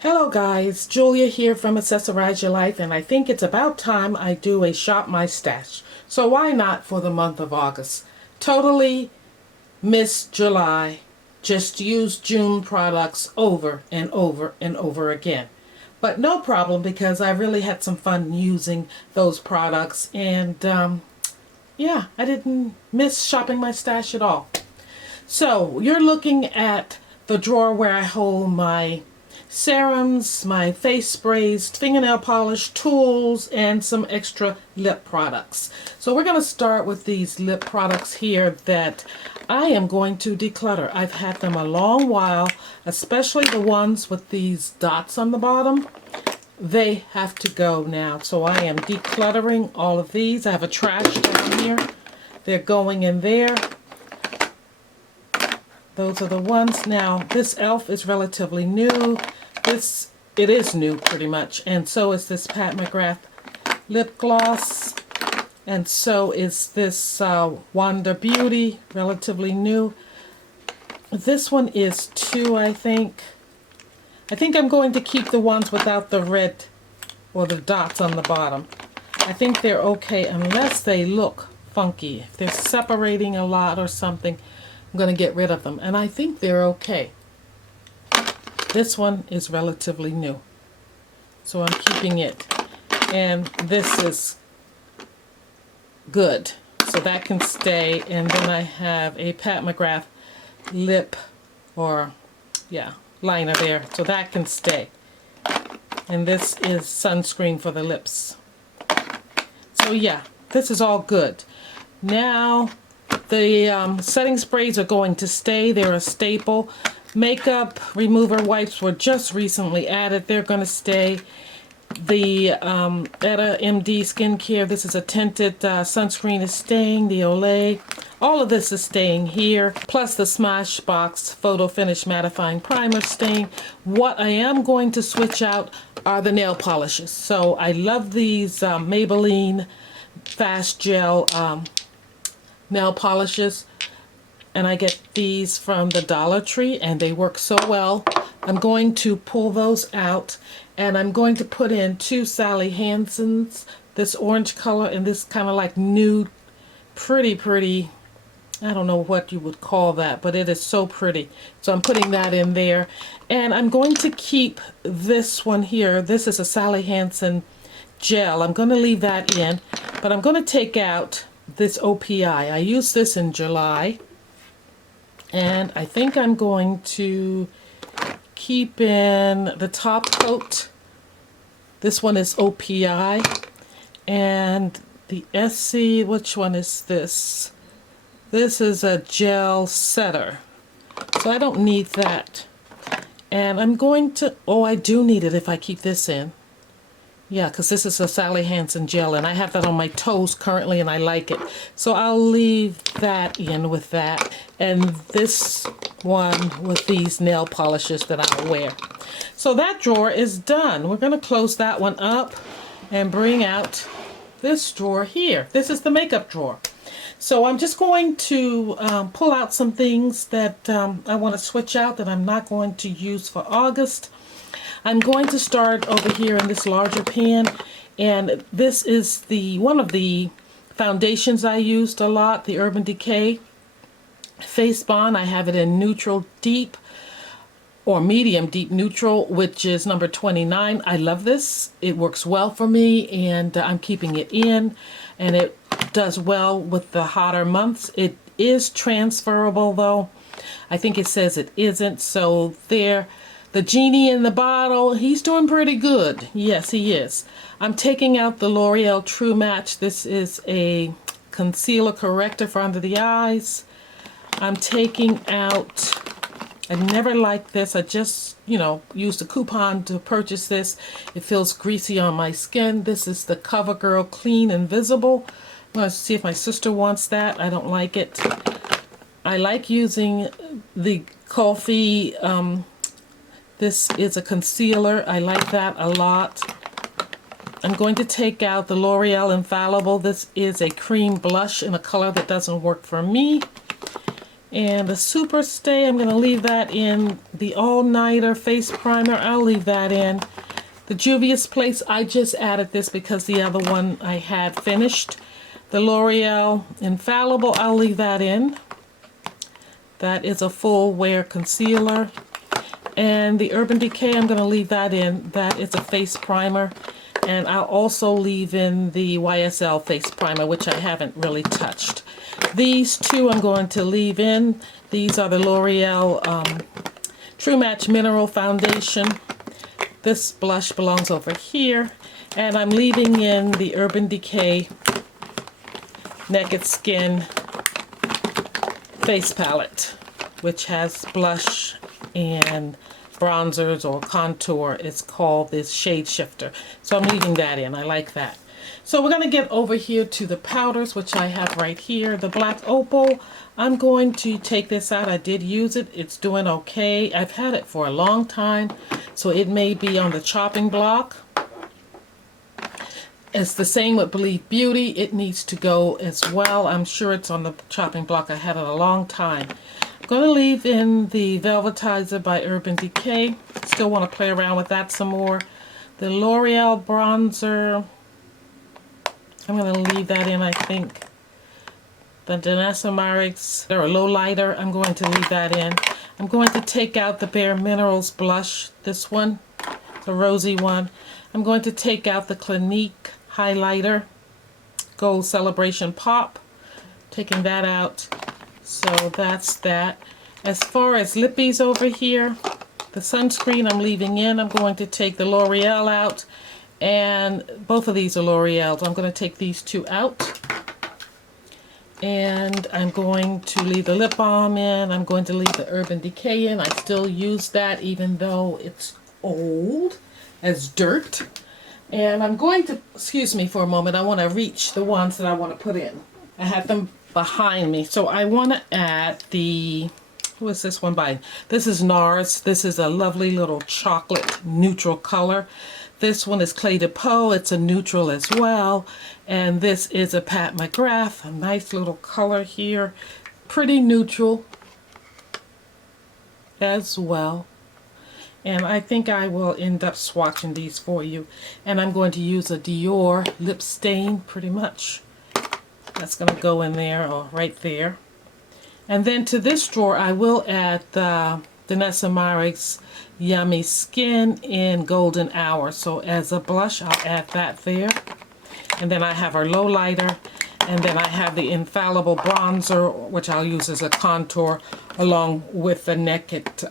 Hello guys, Julia here from Accessorize Your Life, and I think it's about time I do a Shop My Stash. So why not for the month of August? Totally missed July, just use June products over and over and over again. But no problem, because I really had some fun using those products, and yeah, I didn't miss shopping my stash at all. So you're looking at the drawer where I hold my serums, my face sprays, fingernail polish, tools, and some extra lip products. So we're going to start with these lip products here that I am going to declutter. I've had them a long while, especially the ones with these dots on the bottom. They have to go now. So I am decluttering all of these. I have a trash down here. They're going in there. Those are the ones. Now, this e.l.f. is relatively new. It is new pretty much. And so is this Pat McGrath lip gloss. And so is this Wonder Beauty, relatively new. This one is two, I think. I think I'm going to keep the ones without the red or the dots on the bottom. I think they're okay unless they look funky. If they're separating a lot or something, I'm going to get rid of them. And I think they're okay. This one is relatively new, so I'm keeping it. And this is good, so that can stay. And then I have a Pat McGrath lip liner there, so that can stay. And this is sunscreen for the lips. So yeah, this is all good. Now the setting sprays are going to stay. They're a staple. Makeup remover wipes were just recently added. They're going to stay. The Etta MD skincare, this is a tinted sunscreen, is staying. The Olay, all of this is staying here. Plus the Smashbox Photo Finish Mattifying Primer staying. What I am going to switch out are the nail polishes. So I love these Maybelline Fast Gel nail polishes, and I get these from the Dollar Tree, and they work so well. I'm going to pull those out, and I'm going to put in two Sally Hansen's, this orange color and this kind of like nude, pretty, I don't know what you would call that, but it is so pretty. So I'm putting that in there, and I'm going to keep this one here. This is a Sally Hansen gel. I'm going to leave that in, but I'm going to take out this OPI. I used this in July, and I think I'm going to keep in the top coat. This one is OPI, and the SC, which one is this? This is a gel setter, so I don't need that. And I'm going to, oh, I do need it if I keep this in. Yeah, because this is a Sally Hansen gel, and I have that on my toes currently, and I like it. So I'll leave that in with that. And this one with these nail polishes that I'll wear. So that drawer is done. We're going to close that one up and bring out this drawer here. This is the makeup drawer. So I'm just going to pull out some things that I want to switch out that I'm not going to use for August. I'm going to start over here in this larger pan, and this is one of the foundations I used a lot, the Urban Decay Face Bond. I have it in neutral deep or medium deep neutral, which is number 29. I love this. It works well for me, and I'm keeping it in, and it does well with the hotter months. It is transferable though. I think it says it isn't, so there. The genie in the bottle, he's doing pretty good. Yes, he is. I'm taking out the L'Oreal True Match. This is a concealer corrector for under the eyes. I'm taking out, I never liked this. I just, used a coupon to purchase this. It feels greasy on my skin. This is the CoverGirl Clean Invisible. I'm going to see if my sister wants that. I don't like it. I like using the Coffee, this is a concealer. I like that a lot. I'm going to take out the L'Oreal Infallible. This is a cream blush in a color that doesn't work for me. And the Super Stay, I'm going to leave that in. The All Nighter Face Primer, I'll leave that in. The Juvia's Place, I just added this because the other one I had finished. The L'Oreal Infallible, I'll leave that in. That is a full wear concealer. And the Urban Decay, I'm going to leave that in. That is a face primer. And I'll also leave in the YSL face primer, which I haven't really touched. These two I'm going to leave in. These are the L'Oreal True Match Mineral Foundation. This blush belongs over here. And I'm leaving in the Urban Decay Naked Skin face palette, which has blush and bronzers or contour. It's called this Shade Shifter. So I'm leaving that in. I like that. So we're going to get over here to the powders, which I have right here. The Black Opal, I'm going to take this out. I did use it. It's doing okay. I've had it for a long time, so it may be on the chopping block. It's the same with Believe Beauty. It needs to go as well. I'm sure it's on the chopping block. I had it a long time. I'm going to leave in the Velvetizer by Urban Decay. Still want to play around with that some more. The L'Oreal bronzer, I'm going to leave that in, I think. The Danessa Marix, they're a low lighter. I'm going to leave that in. I'm going to take out the Bare Minerals blush, this one, the rosy one. I'm going to take out the Clinique highlighter, Gold Celebration Pop, taking that out. So that's that. As far as lippies over here, the sunscreen I'm leaving in. I'm going to take the L'Oreal out, and both of these are L'Oreals. I'm going to take these two out, and I'm going to leave the lip balm in. I'm going to leave the Urban Decay in. I still use that even though it's old as dirt. And I'm going to, excuse me for a moment, I want to reach the ones that I want to put in. I have them behind me. So I want to add the, who is this one by? This is NARS. This is a lovely little chocolate neutral color. This one is Clé de Peau. It's a neutral as well. And this is a Pat McGrath. A nice little color here. Pretty neutral as well. And I think I will end up swatching these for you. And I'm going to use a Dior lip stain, pretty much. That's going to go in there, or right there. And then to this drawer, I will add the Danessa Marix Yummy Skin in Golden Hour. So as a blush, I'll add that there. And then I have our low lighter. And then I have the Infallible Bronzer, which I'll use as a contour, along with the Naked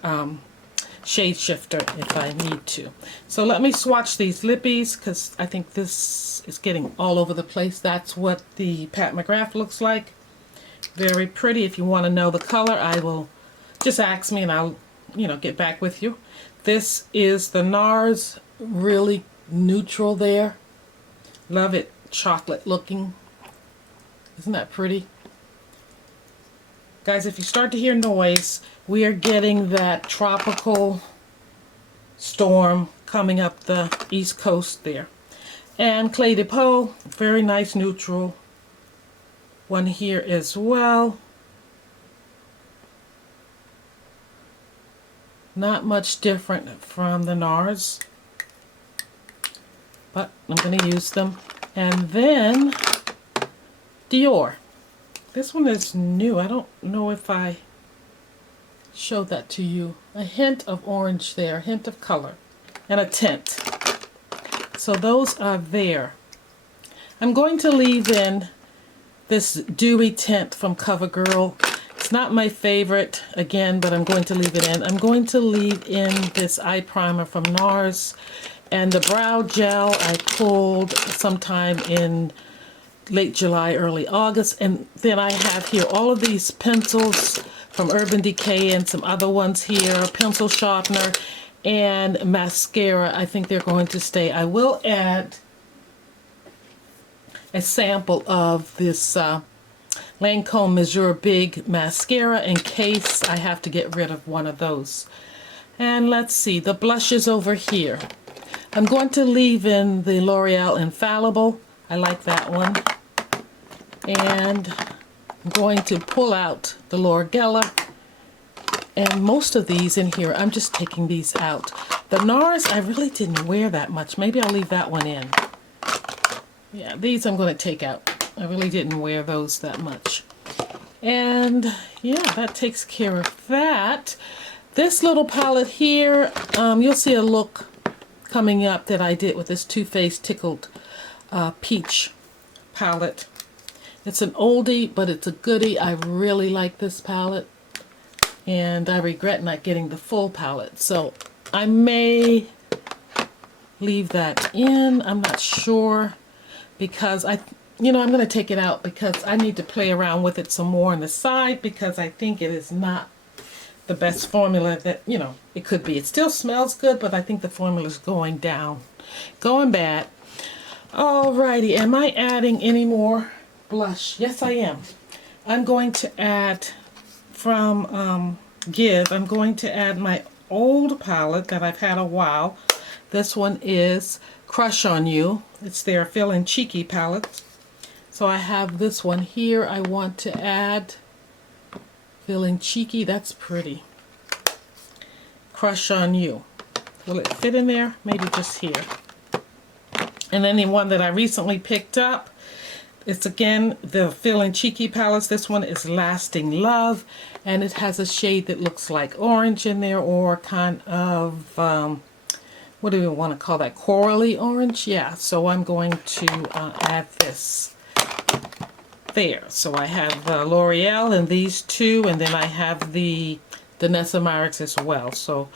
Shade Shifter if I need to. So let me swatch these lippies, because I think this is getting all over the place. That's what the Pat McGrath looks like. Very pretty. If you want to know the color, I will just ask me and I'll, get back with you. This is the NARS, really neutral there. Love it. Chocolate looking. Isn't that pretty? Guys, if you start to hear noise, we are getting that tropical storm coming up the East Coast there. And Clé de Peau, very nice neutral one here as well. Not much different from the NARS, but I'm going to use them. And then Dior. This one is new. I don't know if I showed that to you. A hint of orange there, a hint of color, and a tint. So those are there. I'm going to leave in this dewy tint from CoverGirl. It's not my favorite, again, but I'm going to leave it in. I'm going to leave in this eye primer from NARS. And the brow gel I pulled sometime in late July, early August. And then I have here all of these pencils from Urban Decay and some other ones here, pencil sharpener and mascara. I think they're going to stay. I will add a sample of this Lancome Mesure Big mascara in case I have to get rid of one of those. And let's see, the blushes over here. I'm going to leave in the L'Oreal Infallible. I like that one. And I'm going to pull out the Lorgella, and most of these in here, I'm just taking these out. The NARS, I really didn't wear that much. Maybe I'll leave that one in. Yeah, these I'm going to take out. I really didn't wear those that much. And yeah, that takes care of that. This little palette here, you'll see a look coming up that I did with this Too Faced Tickled Peach palette. It's an oldie, but it's a goodie. I really like this palette, and I regret not getting the full palette. So I may leave that in. I'm not sure, because I'm going to take it out because I need to play around with it some more on the side, because I think it is not the best formula that, it could be. It still smells good, but I think the formula is going down, going bad. Alrighty, am I adding any more blush? Yes, I am. I'm going to add from Give. I'm going to add my old palette that I've had a while. This one is Crush on You. It's their Feeling Cheeky palette. So I have this one here. I want to add Feeling Cheeky. That's pretty. Crush on You. Will it fit in there? Maybe just here. And then the one that I recently picked up, it's again the Feeling Cheeky palettes. This one is Lasting Love, and it has a shade that looks like orange in there, or kind of what do we want to call that, corally orange? Yeah, so I'm going to add this there. So I have L'Oreal and these two, and then I have the Danessa Myricks as well. So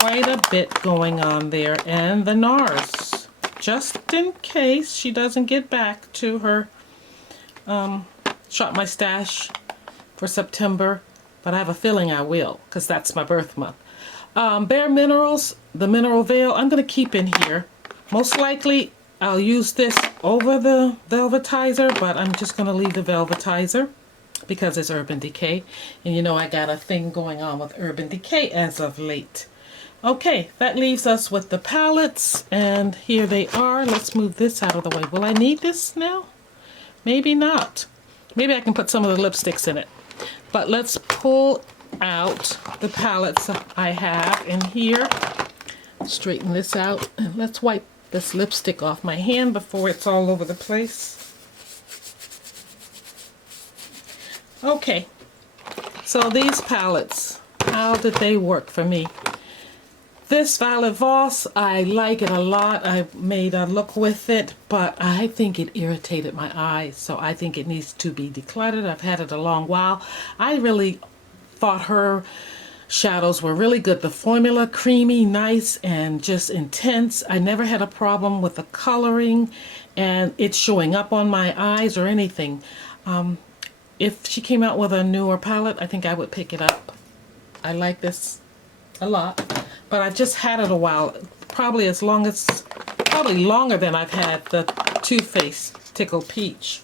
quite a bit going on there. And the NARS, just in case she doesn't get back to her Shop My Stash for September, but I have a feeling I will, because that's my birth month. Bare Minerals, the Mineral Veil, I'm going to keep in here. Most likely I'll use this over the Velvetizer, but I'm just going to leave the Velvetizer because it's Urban Decay. And I got a thing going on with Urban Decay as of late. Okay, that leaves us with the palettes, and here they are. Let's move this out of the way. Will I need this now? Maybe not. Maybe I can put some of the lipsticks in it. But let's pull out the palettes I have in here. Straighten this out, and let's wipe this lipstick off my hand before it's all over the place. Okay, so these palettes, how did they work for me? This Violet Voss, I like it a lot. I made a look with it, but I think it irritated my eyes, so I think it needs to be decluttered. I've had it a long while. I really thought her shadows were really good. The formula, creamy, nice, and just intense. I never had a problem with the coloring and it showing up on my eyes or anything. If she came out with a newer palette, I think I would pick it up. I like this a lot, but I've just had it a while, probably longer than I've had the Too Faced Tickled Peach.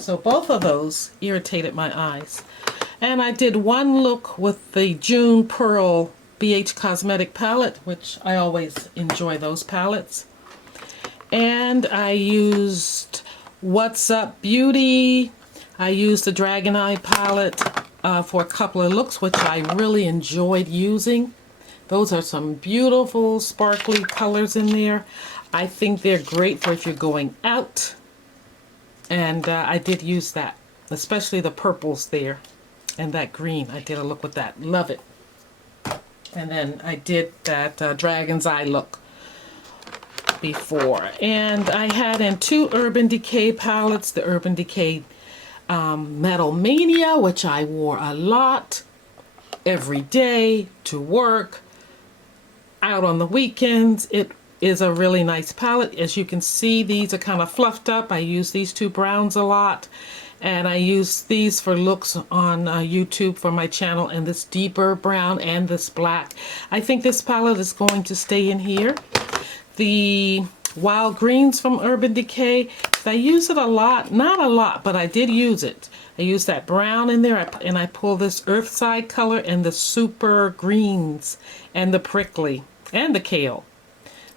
So both of those irritated my eyes. And I did one look with the June Pearl BH Cosmetic palette, which I always enjoy those palettes. And I used What's Up Beauty. I used the Dragon Eye palette for a couple of looks, which I really enjoyed using. Those are some beautiful sparkly colors in there. I think they're great for if you're going out. And I did use that, especially the purples there. And that green, I did a look with that. Love it. And then I did that Dragon's Eye look before. And I had in two Urban Decay palettes, the Urban Decay Metal Mania, which I wore a lot, every day, to work, out on the weekends. It is a really nice palette. As you can see, these are kind of fluffed up. I use these two browns a lot. And I use these for looks on YouTube for my channel, and this deeper brown and this black. I think this palette is going to stay in here. The Wild Greens from Urban Decay, I use it a lot. Not a lot, but I did use it. I used that brown in there, and I pull this Earthside color and the Super Greens and the Prickly and the Kale.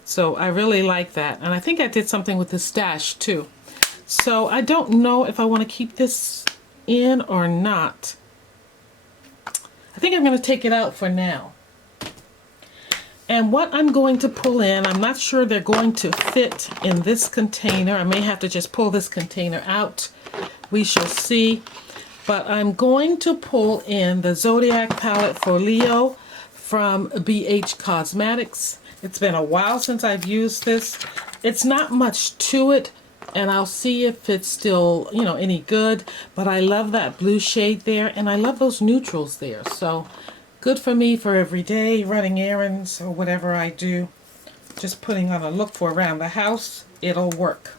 So I really like that. And I think I did something with the stash too. So I don't know if I want to keep this in or not. I think I'm going to take it out for now. And what I'm going to pull in, I'm not sure they're going to fit in this container. I may have to just pull this container out. We shall see. But I'm going to pull in the Zodiac palette for Leo from BH Cosmetics. It's been a while since I've used this. It's not much to it, and I'll see if it's still, you know, any good. But I love that blue shade there, and I love those neutrals there. So good for me for every day, running errands or whatever I do. Just putting on a look for around the house, it'll work.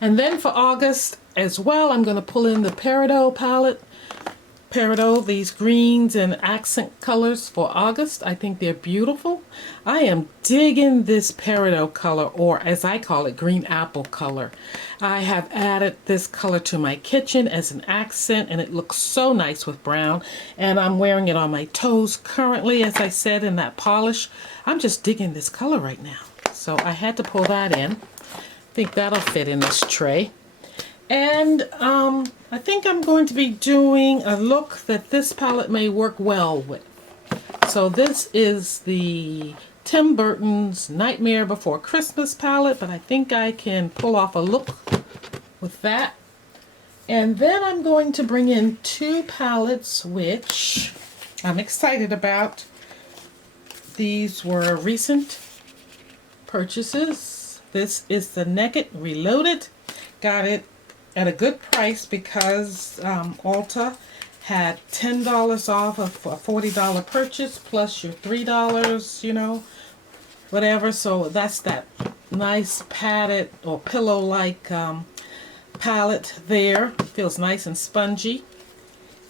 And then for August as well, I'm going to pull in the Peridot palette. Peridot, these greens and accent colors for August. I think they're beautiful. I am digging this Peridot color, or as I call it, green apple color. I have added this color to my kitchen as an accent, and it looks so nice with brown. And I'm wearing it on my toes currently, as I said, in that polish. I'm just digging this color right now. So I had to pull that in. I think that'll fit in this tray. And I think I'm going to be doing a look that this palette may work well with. So this is the Tim Burton's Nightmare Before Christmas palette, but I think I can pull off a look with that. And then I'm going to bring in two palettes which I'm excited about. These were recent purchases. This is the Naked Reloaded. Got it at a good price because Ulta had $10 off of a $40 purchase plus your $3, you know, whatever. So that's that nice padded or pillow-like palette there. Feels nice and spongy.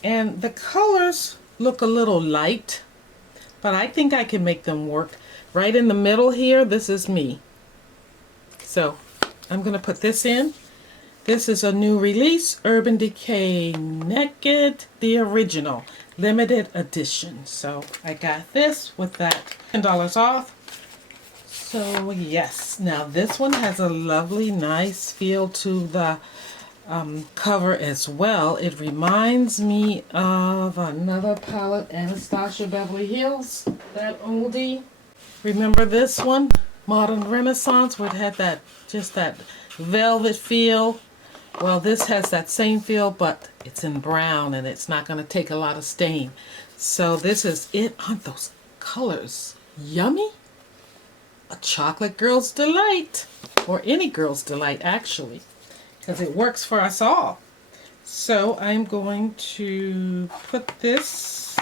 And the colors look a little light, but I think I can make them work. Right in the middle here, this is me. So I'm going to put this in. This is a new release, Urban Decay Naked, the original, limited edition. So I got this with that $10 off. So yes, now this one has a lovely, nice feel to the cover as well. It reminds me of another palette, Anastasia Beverly Hills, that oldie. Remember this one, Modern Renaissance, where it had that, just that velvet feel. Well, this has that same feel, but it's in brown, and it's not going to take a lot of stain. So this is it. Aren't those colors yummy? A chocolate girl's delight, or any girl's delight, actually, because it works for us all. So I'm going to put this.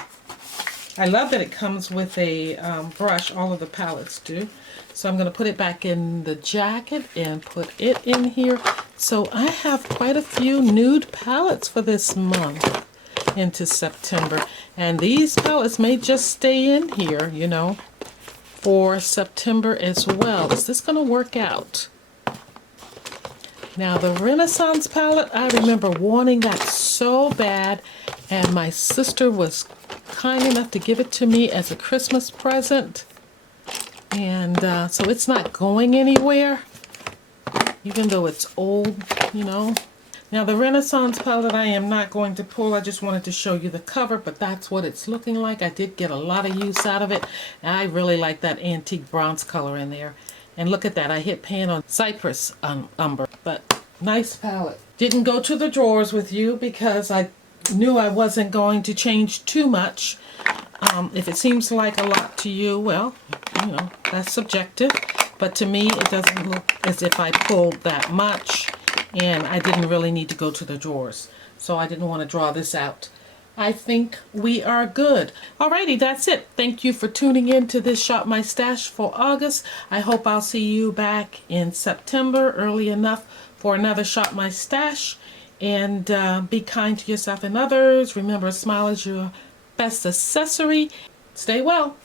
I love that it comes with a brush. All of the palettes do. So I'm going to put it back in the jacket and put it in here. So I have quite a few nude palettes for this month into September. And these palettes may just stay in here, you know, for September as well. Is this going to work out? Now the Renaissance palette, I remember wanting that so bad. And my sister was kind enough to give it to me as a Christmas present. And so it's not going anywhere, even though it's old, you know. Now the Renaissance palette I am not going to pull. I just wanted to show you the cover, but that's what it's looking like. I did get a lot of use out of it. And I really like that antique bronze color in there. And look at that. I hit pan on Cypress Umber. But nice palette. Didn't go to the drawers with you because I knew I wasn't going to change too much. If it seems like a lot to you, well, you know, that's subjective. But to me, it doesn't look as if I pulled that much. And I didn't really need to go to the drawers. So I didn't want to draw this out. I think we are good. Alrighty, that's it. Thank you for tuning in to this Shop My Stash for August. I hope I'll see you back in September early enough for another Shop My Stash. And be kind to yourself and others. Remember, a smile is your best accessory. Stay well.